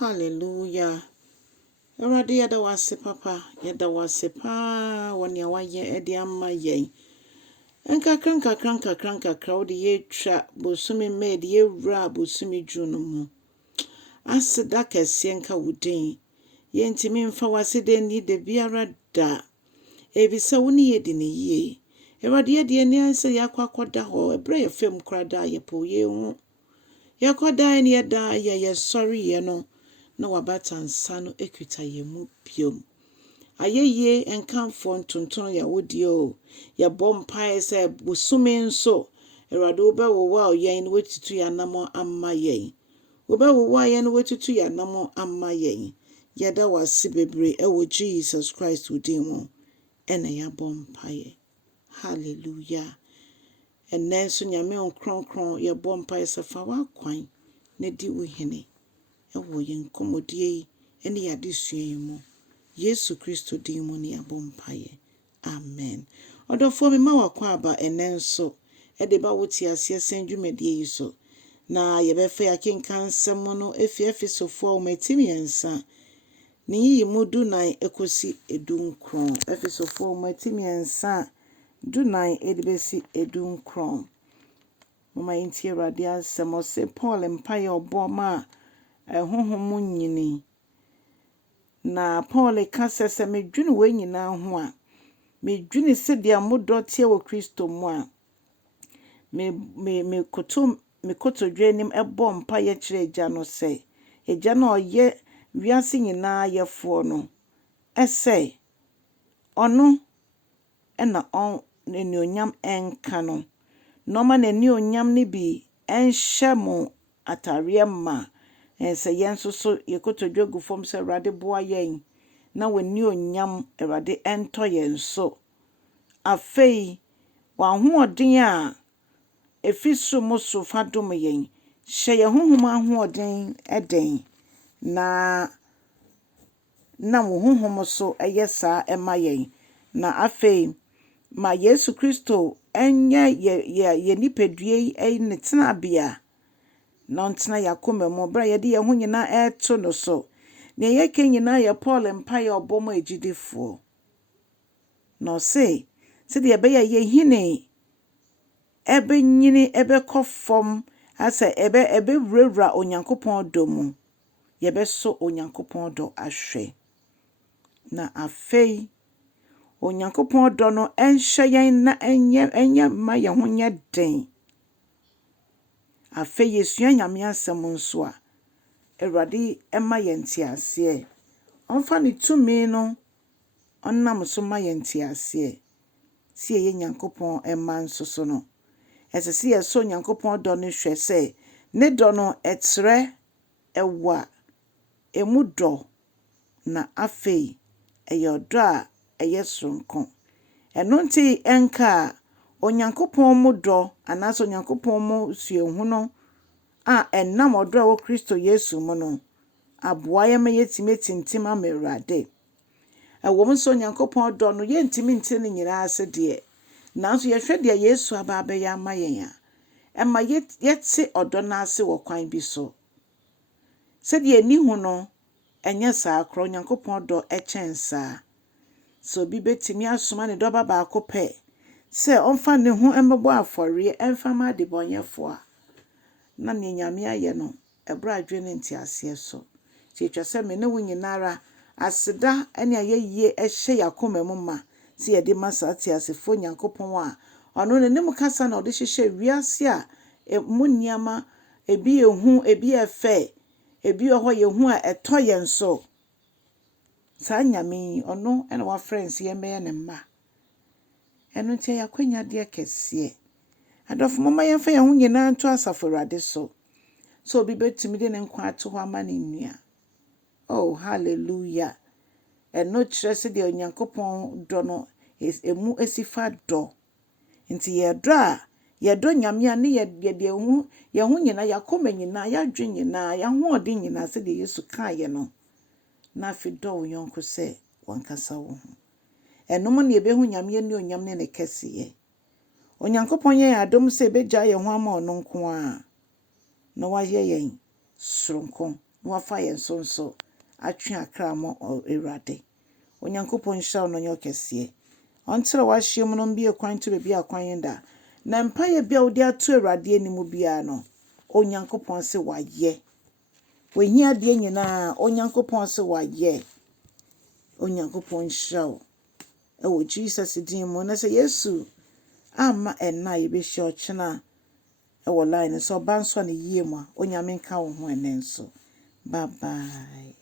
Hallelujah. Awurade yɛda wase papa, yɛda wase pa wone awaye edi amma yen. Nkakra wode yɛtwa bosumi made yɛwura bosumi June mu. Aseda kɛseɛ nka wodin. Yɛntimi mfa wase den ni de biara da. Ebisa woni yɛdi ne yie. Awurade yɛde ani ansa yakwakoda hɔ, ebre yɛfam krada yɛpo yɛhu. Yɛkɔda ne yɛda yɛsɔre yɛ no. Na wabata nsa no ekuta yemu biom. Ayeye enkamfo ntonton ya wodi o. Ya Mpae se bosumi nso. Awurade wo bɛwowa yen no wetutu ya namo amma yen. Wo bɛwowa yen no wetutu ya namo amma yen. Yɛda wase bebre ɛwɔ Jesus Christ wodin mu. Ɛna ya Mpae. Hallelujah. Ɛnnɛ nso nyame nkronkron yɛ Mpae se fa wakwan ne di wo hene. Ewo yen komodie ene yade sua mu. Yesu Kristo din mu ne yabɔ mpae. Amen. Odofo me ma wakwa aba ene nso e de ba woti ase sendwumedie yi so. Na yebefa yakenkan nsɛm no Efesofoɔ matimiensa. Ne yi mu dunan ekosi edunkron. Efesofoɔ matimiensa dunan edibesi edunkron. Mama yinti Awurade asɛm ɔse Paul Mpae ɔbɔ ma Homhom Onyini. Na Paul ka sɛ medwene we nyina ho a medwene se dia modɔ tie wɔ Kristo mu a me kotodwe nim ɛbɔ mpa ye kyerɛ agya no sɛ agya no ɔyɛ wiase nyina yɛfoɔ no ɛsɛ ɔno ɛna n'anionyam ɛnka no na ɔma n'anionyam ne bi ɛnhyɛ mo atare ma sɛ yen so yekotodwe gu fam sɛ Awurade boa yen na wani onyam Awurade ento yen so afei wahoɔden a efiso mo so fa dom yen hye ye honhom ahoɔden eden na wo honhom so ɛyɛ ɛma yen na afei ma Yesu Kristo enye ye nipadue yi ne tenabea na ntena yakoma mu bra yɛde yɛ ho nyina ɛto no so ne yɛke nyina yɛ Paul Mpae ɔbɔm agidefo no se de ɛbɛyɛ yɛ hine ɛbɛnyini ɛbɛkɔfom asa ɛbɛwurawura Onyankopɔn dɔ mu yɛbɛso Onyankopɔn dɔ ahwɛ na afei Onyankopɔn dɔ no ɛnhyɛ yɛn na ɛnyɛ ma yɛ ho nyɛ den. Afei yesua nyame asɛm nso a Awurade ɛma yɛnte ase ɔmfa ne tumi no ɔnam so ma yɛnte ase sie yɛ Nyankopɔn ɛma nso so no ɛsɛ sɛ yɛso Nyankopɔn dɔ no hwɛ sɛ ne dɔ no ɛtrɛ ɛwa emu dɔ na afei ɛyɛ ɔdɔ a ɛyɛ sonko ɛno nti ɛnka Onyankopɔn mu dɔ anaso Onyankopɔn mu suahu no a ɛnam ɔdɔ a wɔ Kristo Yesu mu no aboa yɛ ma yɛtime tintim ama Awurade ɛwɔ mu so Onyankopɔn dɔ no yɛntimi nti ne nyina ase de nanso yɛhwɛ de Yesu aba abɛyɛ ama yɛn a ɛma yɛte ɔdɔ no ase wɔ kwan bi so sɛ de ani hu no ɛnyɛ saa kro Onyankopɔn dɔ ɛkyɛn saa so bi betimi asoma ne dɔ ba baako pɛ sɛ ɔmfa ne ho ɛmbɛbɔ afɔre ɛmfa ma de bɔnyɛfo a na ne nyame ayɛ no ɛbra adwene nti aseɛ so tietwa sɛ me ne wo nyinara aseda ɛne ayɛyie ɛhyɛ yakoma mu ma sɛ yɛde masa te asefo Nyankopɔn a ɔno ne nim kasa na ɔde hyehyɛ wiase a mu nniama ebi ehu ebi ɛfɛ ebi ɔhɔ yehu a ɛtɔ yɛn so saa nyame ɔno ɛna wa friends yɛ mɛyɛ ne mma ɛno nti yakwanya de kɛseɛ adɔfo mama yɛmfa yɛn ho nyinaa nto asafo Awurade so obi betumi de ne nkwa ato hɔ ama ne nua oh hallelujah ɛno kyerɛ sɛ de Onyankopɔn dɔ no emu esifa dɔ nti yɛdɔ a yɛdɔ nyame a ne yɛde hu yɛn ho nyinaa yakoma nyinaa yadwe nyinaa yahoɔden nyinaa sɛ de Yesu kaa yɛ no na afi dɔ wo yɔnko sɛ wankasa wo ho ɛnom ne yɛbɛhu nyame ne onyam ne kɛseɛ Onyankopɔn yɛ adom sɛ begya yɛn ho ama ɔno nko a na wayɛ yɛn soronko na wafa yɛn so atwe akra mo Awurade. Onyankopɔn nhyira wo no nyɛ kɛseɛ. Ɔntere wahye mu no bi kwan to be akwan da. Na mpae bia wo de ato Awurade anim bia no, Onyankopɔn se wayɛ. Wahia de nyinaa, Onyankopɔn se wayɛ. Onyankopɔn nhyira wo. Ewo Jesus din mu na sɛ Yesu ama ɛna yɛbɛhyia ɔkyena ewo line so ba nso na yie mu a onyame nka wo ho ɛnɛ nso. Bye bye.